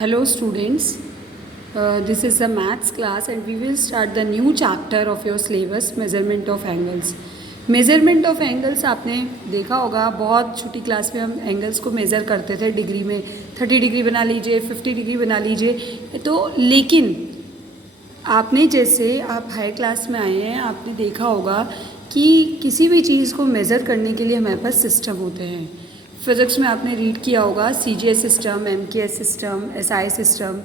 Hello students, this is the maths class and we will start the new chapter of your syllabus measurement of angles. Measurement of angles आपने देखा होगा, बहुत छोटी class में हम angles को measure करते थे डिग्री में, 30 डिग्री बना लीजिए, 50 डिग्री बना लीजिए। तो लेकिन आपने जैसे आप हाई क्लास में आए हैं, आपने देखा होगा कि किसी भी चीज़ को मेज़र करने के लिए हमारे पास सिस्टम होते हैं। फिज़िक्स में आपने रीड किया होगा CGS system, MKS system, SI system.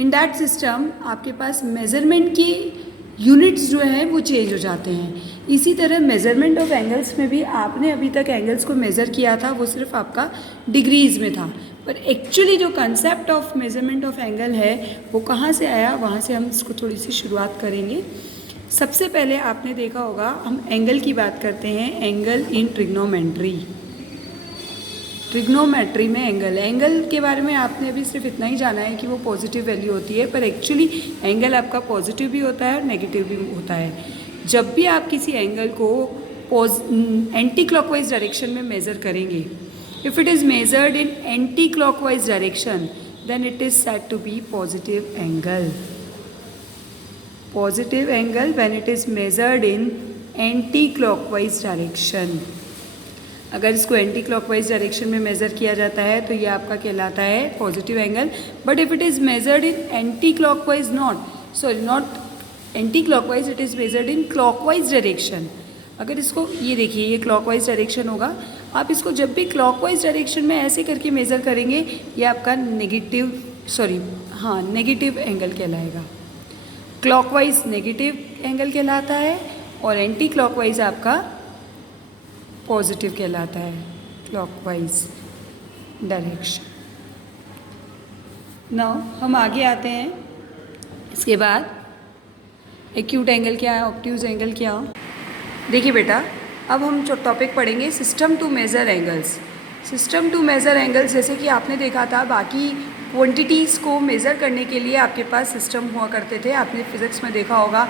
In that system आपके पास मेज़रमेंट की यूनिट्स जो हैं वो चेंज हो जाते हैं। इसी तरह मेज़रमेंट ऑफ एंगल्स में भी आपने अभी तक एंगल्स को मेज़र किया था, वो सिर्फ आपका डिग्रीज़ में था, पर एक्चुअली जो concept of measurement of angle है वो कहाँ से आया, वहाँ से हम इसको थोड़ी सी शुरुआत करेंगे। सबसे पहले आपने देखा होगा, हम एंगल की बात करते हैं, एंगल इन ट्रिग्नोमेट्री। ट्रिग्नोमेट्री में एंगल के बारे में आपने अभी सिर्फ इतना ही जाना है कि वो पॉजिटिव वैल्यू होती है, पर एक्चुअली एंगल आपका पॉजिटिव भी होता है और नेगेटिव भी होता है। जब भी आप किसी एंगल को एंटी क्लॉकवाइज डायरेक्शन में मेज़र करेंगे, if it is measured in anti clockwise direction then it is said to be positive angle. Positive angle when it is measured in anti clockwise direction. अगर इसको anti clockwise direction में measure किया जाता है तो ये आपका कहलाता है positive angle. But if it is measured in anti clockwise not anti clockwise, it is measured in clockwise direction. अगर इसको ये देखिए, ये क्लॉकवाइज डायरेक्शन होगा, आप इसको जब भी क्लॉकवाइज डायरेक्शन में ऐसे करके मेज़र करेंगे, ये आपका नेगेटिव एंगल कहलाएगा। क्लॉकवाइज नेगेटिव एंगल कहलाता है और एंटी क्लॉकवाइज आपका पॉजिटिव कहलाता है, क्लॉकवाइज डायरेक्शन। नाउ हम आगे आते हैं। इसके बाद एक्यूट एंगल क्या है, ऑब्ट्यूज एंगल क्या हो। देखिए बेटा, अब हम जो टॉपिक पढ़ेंगे system to measure angles. System to measure angles, जैसे कि आपने देखा था बाकी क्वांटिटीज़ को मेज़र करने के लिए आपके पास सिस्टम हुआ करते थे। आपने फिज़िक्स में देखा होगा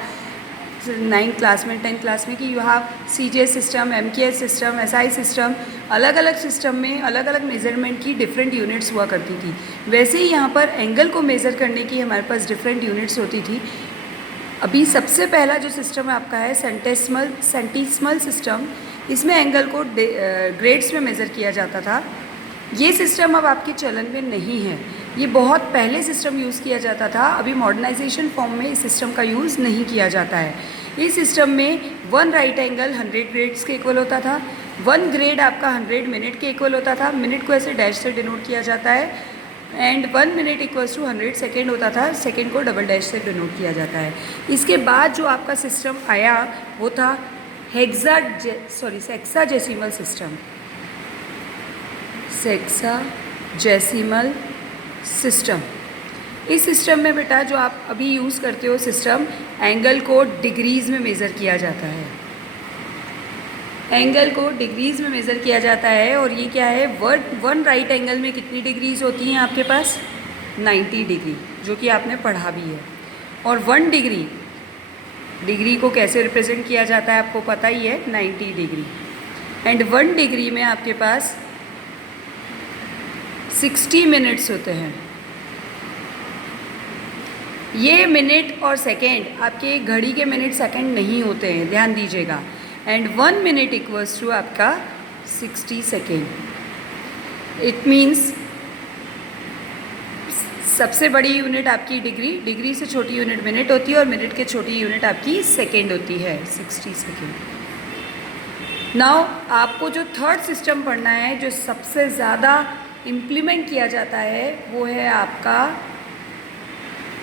9th क्लास में, 10th क्लास में, कि you have CGS system, MKS system, SI system. अलग अलग सिस्टम में अलग अलग मेज़रमेंट की डिफरेंट यूनिट्स हुआ करती थी। वैसे ही यहाँ पर एंगल को मेज़र करने की हमारे पास डिफरेंट यूनिट्स होती थी। अभी सबसे पहला जो सिस्टम आपका है सेंटिसिमल सिस्टम, इसमें एंगल को ग्रेड्स में मेज़र किया जाता था। ये सिस्टम अब आपके चलन में नहीं है, ये बहुत पहले सिस्टम यूज़ किया जाता था। अभी मॉडर्नाइजेशन फॉर्म में इस सिस्टम का यूज़ नहीं किया जाता है। इस सिस्टम में 1 राइट एंगल 100 ग्रेड्स के इक्वल होता था। 1 ग्रेड आपका 100 मिनट के इक्वल होता था। मिनट को ऐसे डैश से डिनोट किया जाता है। And 1 minute equals to 100 second होता था। सेकेंड को डबल डैश से डिनोट किया जाता है। इसके बाद जो आपका सिस्टम आया वो था सेक्साजेसिमल सिस्टम। Sexagesimal system. इस सिस्टम में बेटा जो आप अभी यूज़ करते हो सिस्टम, एंगल को डिग्रीज़ में मेज़र किया जाता है। एंगल को डिग्रीज़ में मेज़र किया जाता है। और ये क्या है, 1 राइट एंगल में कितनी डिग्रीज़ होती हैं आपके पास, 90 डिग्री, जो कि आपने पढ़ा भी है। और 1 डिग्री को कैसे रिप्रेजेंट किया जाता है आपको पता ही है, 90 डिग्री। एंड 1 डिग्री में आपके पास 60 मिनट्स होते हैं। ये मिनट और सेकेंड आपके घड़ी के मिनट सेकेंड नहीं होते हैं, ध्यान दीजिएगा। एंड 1 मिनट इक्वल्स टू आपका 60 सेकेंड। इट मीन्स सबसे बड़ी यूनिट आपकी डिग्री से छोटी यूनिट मिनट होती है और मिनट के छोटी यूनिट आपकी सेकेंड होती है, 60 सेकेंड। नाउ आपको जो थर्ड सिस्टम पढ़ना है, जो सबसे ज़्यादा इम्प्लीमेंट किया जाता है, वो है आपका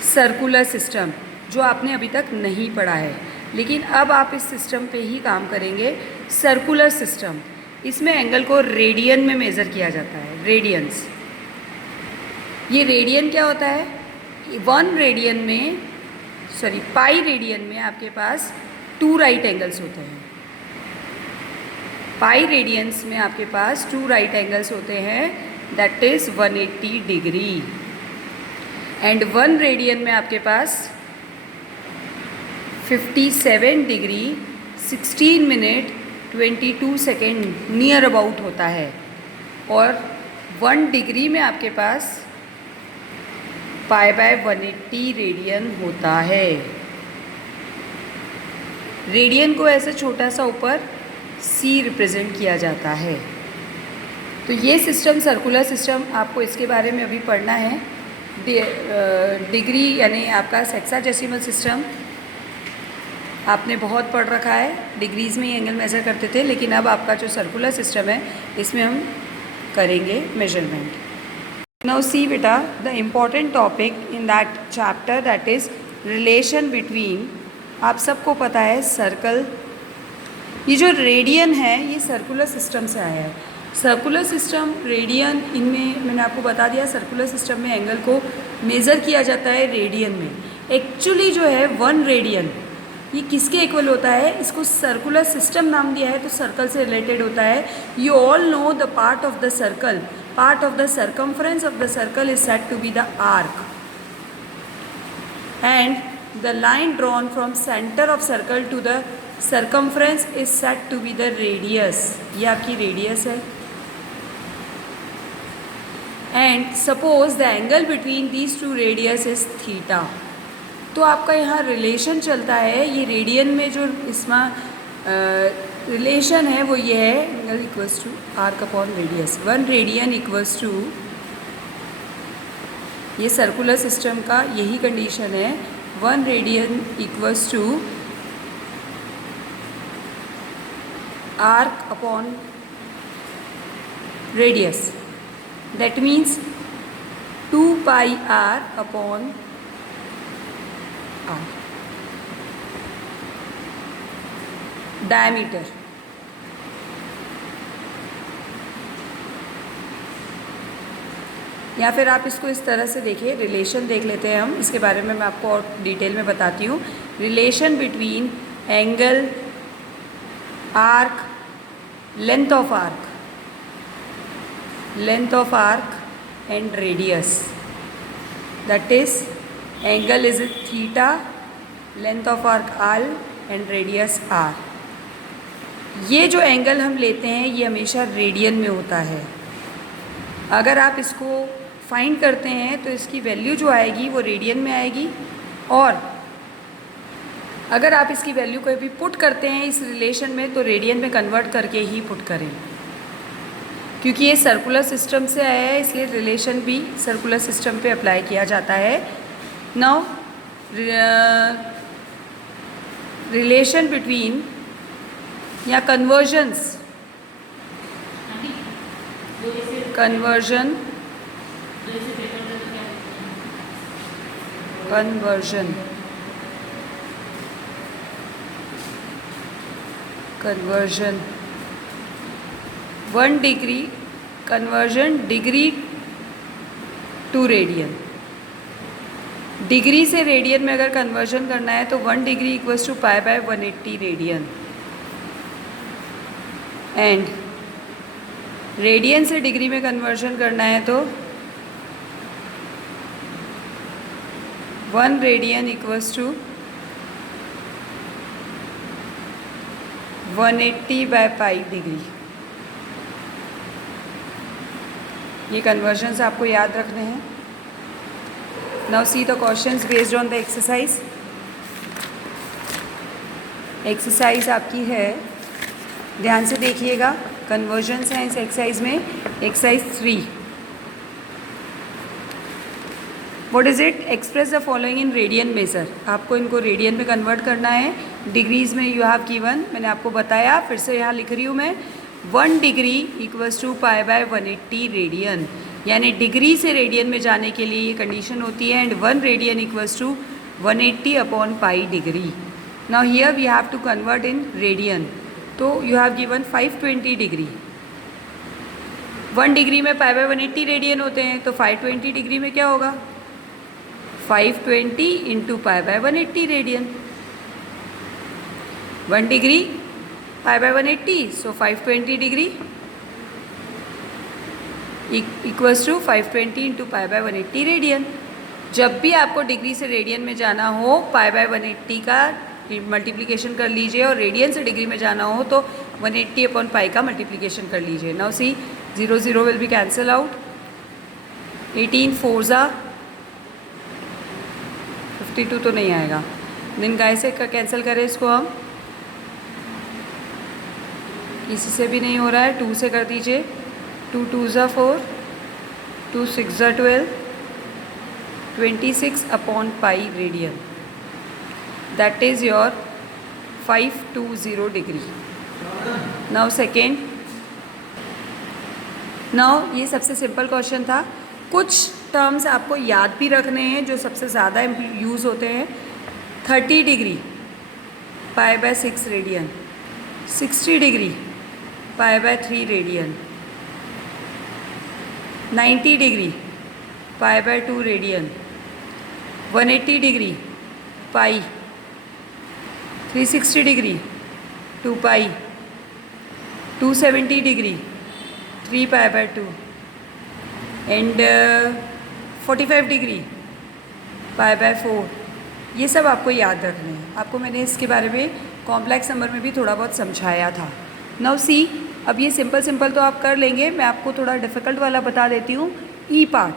सर्कुलर सिस्टम, जो आपने अभी तक नहीं पढ़ा है, लेकिन अब आप इस सिस्टम पे ही काम करेंगे। सर्कुलर सिस्टम, इसमें एंगल को रेडियन में मेज़र किया जाता है, रेडियंस। ये रेडियन क्या होता है, 1 रेडियन में पाई रेडियन में आपके पास 2 राइट एंगल्स होते हैं। पाई रेडियंस में आपके पास 2 राइट एंगल्स होते हैं, that is 180 degree. And 1 radian में आपके पास 57 degree 16 minute 22 second near about होता है। और 1 डिग्री में आपके पास π/180 रेडियन होता है। रेडियन को ऐसे छोटा सा ऊपर c रिप्रेजेंट किया जाता है। तो ये सिस्टम सर्कुलर सिस्टम आपको इसके बारे में अभी पढ़ना है। डिग्री यानी आपका हेक्साडेसिमल सिस्टम आपने बहुत पढ़ रखा है, डिग्रीज़ में ही एंगल मेज़र करते थे, लेकिन अब आपका जो सर्कुलर सिस्टम है इसमें हम करेंगे मेजरमेंट। नाउ सी बेटा the important topic in that chapter that is relation between, आप सबको पता है सर्कल, ये जो रेडियन है ये सर्कुलर सिस्टम से आया है। सर्कुलर सिस्टम, रेडियन, इनमें मैंने आपको बता दिया सर्कुलर सिस्टम में एंगल को मेज़र किया जाता है रेडियन में। एक्चुअली जो है 1 रेडियन ये किसके इक्वल होता है, इसको सर्कुलर सिस्टम नाम दिया है तो सर्कल से रिलेटेड होता है। You all know the part of the circle, part of the circumference of the circle is said to be the arc, and the line drawn from centre of circle to the circumference is said to be the radius, ये आपकी radius है। And suppose the angle between these two radius is theta. तो आपका यहाँ relation चलता है, ये radian में जो इसमें रिलेशन है वो ये है, angle equals to arc upon radius. 1 radian equals to, ये सर्कुलर सिस्टम का यही कंडीशन है, 1 radian equals to arc upon radius, that means 2 pi r upon diameter. या फिर आप इसको इस तरह से देखिए, रिलेशन देख लेते हैं हम, इसके बारे में मैं आपको और डिटेल में बताती हूँ। Relation between angle, arc, length of arc, length of arc and radius, that is angle is theta, length of arc r and radius r। ये जो एंगल हम लेते हैं ये हमेशा रेडियन में होता है। अगर आप इसको फाइंड करते हैं तो इसकी वैल्यू जो आएगी वो रेडियन में आएगी, और अगर आप इसकी वैल्यू कोई भी पुट करते हैं इस रिलेशन में तो रेडियन में कन्वर्ट करके ही पुट करें, क्योंकि ये सर्कुलर सिस्टम से आया है इसलिए रिलेशन भी सर्कुलर सिस्टम पे अप्लाई किया जाता है। नाउ रिलेशन बिटवीन या conversion conversion conversion 1 degree, conversion degree to radian. Degree से रेडियन में अगर कन्वर्जन करना है तो 1 degree equals to π/180 radian, and radian से डिग्री में कन्वर्जन करना है तो 1 रेडियन इक्वल्स टू 180/π डिग्री। ये कन्वर्जन्स आपको याद रखने हैं। Now see the questions based on the exercise. Exercise आपकी है, ध्यान से देखिएगा, कन्वर्जन्स हैं इस एक्सरसाइज में। Exercise 3, what is it, express the following in radian major. आपको इनको रेडियन में कन्वर्ट करना है। डिग्रीज़ में यू हैव गिवन, मैंने आपको बताया, फिर से यहाँ लिख रही हूँ मैं, 1 डिग्री इक्वल्स टू π/180 रेडियन, यानी डिग्री से रेडियन में जाने के लिए ये कंडीशन होती है, and 1 radian equals to 180/π degree. Now here we have to convert in radian, तो you have given 520 degree. 1 degree में π/180 रेडियन होते हैं, तो 520 डिग्री में क्या होगा, 520 into π/180 radian. 1 degree π/180, so 520 degree equals to 520 into π/180 radian. जब भी आपको डिग्री से रेडियन में जाना हो π/180 का मल्टीप्लिकेशन कर लीजिए, और रेडियन से डिग्री में जाना हो तो 180/π का मल्टीप्लिकेशन कर लीजिए। Now see 0 0 will be cancel out, 18 4 ज़ा 52 तो नहीं आएगा। देन गाइस से कैंसिल करें इसको हम, किसी से भी नहीं हो रहा है। 2 से कर दीजिए, 2 2 ज़ा 4, 2 6 ज़ा 12, 26 upon pi radian, that is your 520 degree. Now second, now ये सबसे सिंपल क्वेश्चन था। कुछ टर्म्स आपको याद भी रखने हैं जो सबसे ज़्यादा यूज़ होते हैं। 30 degree pi by 6 radian, 60 degree pi by 3 radian, 90 degree pi by 2 radian, 180 degree pi, 360 degree 2 pi, 270 degree 3 pi by 2 and 45 degree pi by 4। ये सब आपको याद रखने हैं। आपको मैंने इसके बारे में कॉम्प्लेक्स नंबर में भी थोड़ा बहुत समझाया था। नाउ सी, अब ये सिंपल सिंपल तो आप कर लेंगे, मैं आपको थोड़ा डिफ़िकल्ट वाला बता देती हूँ। ई पार्ट,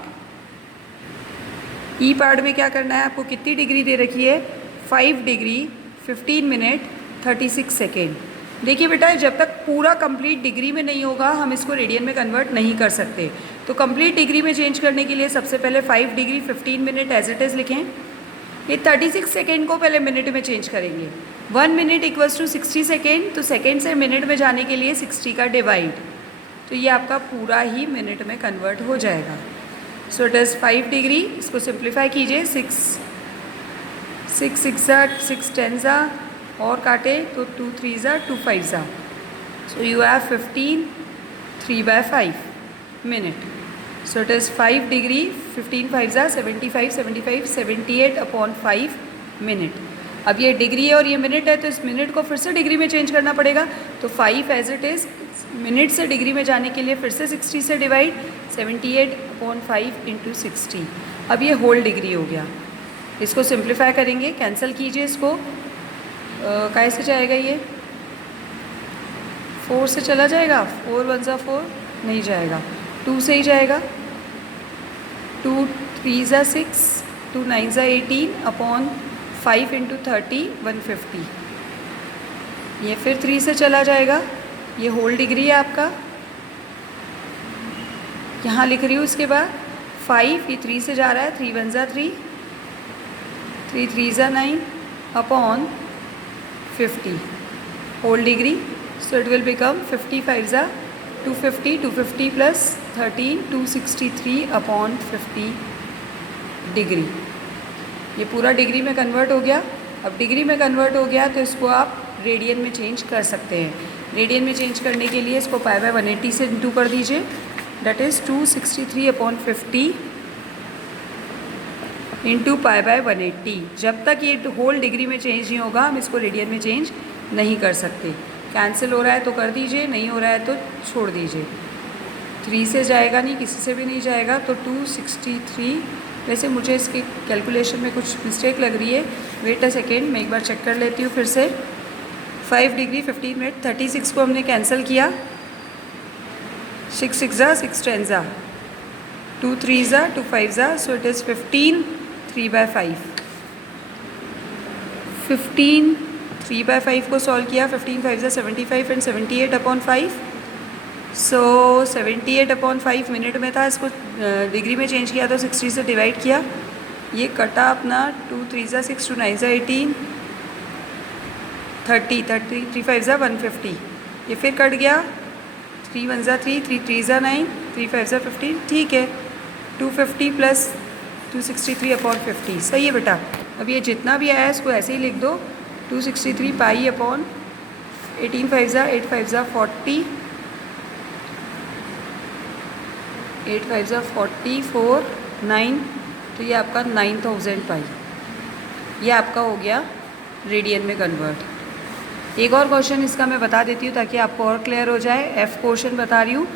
ई पार्ट में क्या करना है, आपको कितनी डिग्री दे रखी है, 5 डिग्री 15 मिनट 36 सेकेंड। देखिए बेटा, जब तक पूरा कंप्लीट डिग्री में नहीं होगा हम इसको रेडियन में कन्वर्ट नहीं कर सकते। तो कंप्लीट डिग्री में चेंज करने के लिए सबसे पहले 5 degree 15 minute as it is लिखें। ये 36 सेकेंड को पहले मिनट में चेंज करेंगे। 1 मिनट इक्वल्स टू 60 सेकेंड, तो सेकेंड से मिनट में जाने के लिए 60 का डिवाइड, तो ये आपका पूरा ही मिनट में कन्वर्ट हो जाएगा। सो इट इज़ 5 डिग्री, इसको सिंप्लीफाई कीजिए, 6 6 6 10 ज़ा और काटे तो 2 3 ज़ा 2 5 ज़ा, so you have 15 3 by 5 minute. So it is 5 degree 15 5 ज़ा 75 75 78 अपॉन 5 मिनट। अब ये डिग्री है और ये मिनट है, तो इस मिनट को फिर से डिग्री में चेंज करना पड़ेगा। तो 5 एज इट इज़, मिनट से डिग्री में जाने के लिए फिर से 60 से डिवाइड, 78 अपॉन 5 इंटू 60। अब ये होल डिग्री हो गया। इसको सिंप्लीफाई करेंगे, कैंसिल कीजिए इसको, कैसे जाएगा ये, 4 से चला जाएगा, 4 1 ज़ा 4 नहीं जाएगा, 2 से ही जाएगा, 2 3 ज़ा 6, 2 9 ज़ा 18 अपॉन 5 इंटू 30 150। ये फिर 3 से चला जाएगा, ये होल डिग्री है आपका, यहाँ लिख रही हूँ। इसके बाद 5, ये 3 से जा रहा है, 3 1 ज़ा 3, 3 3 ज़ा 9 upon 50 whole degree. So it will become 55 ज़ा 250, 250 प्लस 13 263 अपॉन 50 डिग्री। ये पूरा डिग्री में कन्वर्ट हो गया। अब डिग्री में कन्वर्ट हो गया तो इसको आप रेडियन में चेंज कर सकते हैं। रेडियन में चेंज करने के लिए इसको पाई बाय 180 से इंटू कर दीजिए, that is 263 upon 50 into pi by 180। जब तक ये होल डिग्री में चेंज नहीं होगा हम इसको रेडियन में चेंज नहीं कर सकते। कैंसिल हो रहा है तो कर दीजिए, नहीं हो रहा है तो छोड़ दीजिए। 3 से जाएगा नहीं, किसी से भी नहीं जाएगा, तो 263। वैसे मुझे इसकी कैलकुलेशन में कुछ मिस्टेक लग रही है, वेट अ सेकेंड, मैं एक बार चेक कर लेती हूँ फिर से। 5 डिग्री 15 मिनट 36 को हमने कैंसिल किया, 6 6 ज़ा 6 10 ज़ा 2 3 ज़ा 2 5 ज़ा, so it is 15 3 by 5। 15 3 by 5 को सॉल्व किया, 15 5 ज़ा 75 and 78 upon 5। So 78 upon 5 minute में था, इसको डिग्री में चेंज किया तो 60 से डिवाइड किया, ये कटा अपना 2 3 ज़ा 6 2 9 ज़ा 18 30 30 3 5 ज़ा 150, ये फिर कट गया, 3 1 ज़ा 3 3 3 ज़ा 9 3 5 ज़ा 15, ठीक है, 250 प्लस 263 अपॉन 50, सही है बेटा। अब ये जितना भी आया इसको ऐसे ही लिख दो, 263 पाई अपॉन 18 5 ज़ा 8 5 ज़ा 40, 8 5 ज़ा 40 4 9, तो ये आपका 9000 पाई, ये आपका हो गया रेडियन में कन्वर्ट। एक और क्वेश्चन इसका मैं बता देती हूँ ताकि आपको और क्लियर हो जाए। एफ क्वेश्चन बता रही हूँ,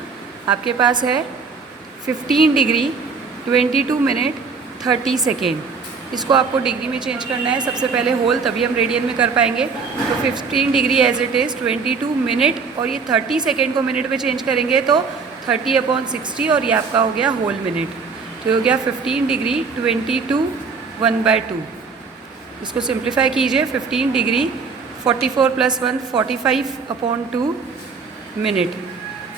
आपके पास है 15 डिग्री 22 मिनट 30 सेकेंड। इसको आपको डिग्री में चेंज करना है, सबसे पहले होल, तभी हम रेडियन में कर पाएंगे। तो 15 degree as it is 22 minute, और ये 30 सेकेंड को मिनट में चेंज करेंगे तो 30 अपॉन 60, और ये आपका हो गया होल मिनट। तो हो गया 15 डिग्री 22 1/2, इसको सिंप्लीफाई कीजिए। 15 डिग्री 44 + 1 45/2 मिनट।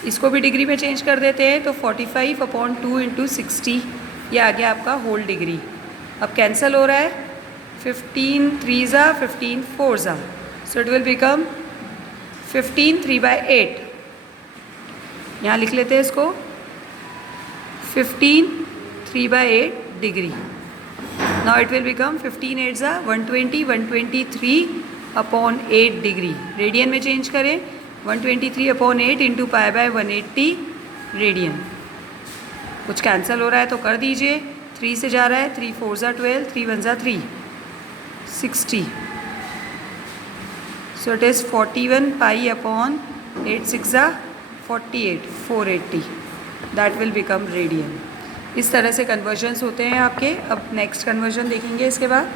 इसको भी डिग्री में चेंज कर देते हैं तो 45/2 × 60, ये आ गया आपका होल डिग्री। अब कैंसिल हो रहा है, 15 3s 15 4s, so it will become 15 3/8। यहाँ लिख लेते हैं इसको 15 3/8 degree. Now it will become 15 8s 120 123/8 degree. Radian में चेंज करें, 123/8 × π/180 रेडियन। कुछ कैंसिल हो रहा है तो कर दीजिए। 3 से जा रहा है, 3 4s 12, 3 1s 3 60, so it is 41 π/8 6 48 480, that will become radian. इस तरह से कन्वर्जन्स होते हैं आपके। अब नेक्स्ट कन्वर्जन देखेंगे इसके बाद।